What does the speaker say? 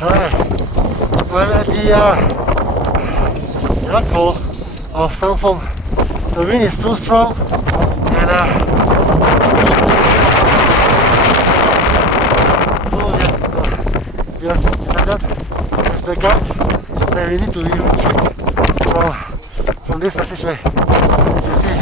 Hi, I'm at the echo of Sanfeng. The wind is too strong and it's too thick. So we have decided with the guide that we need to retreat from this passageway. You see,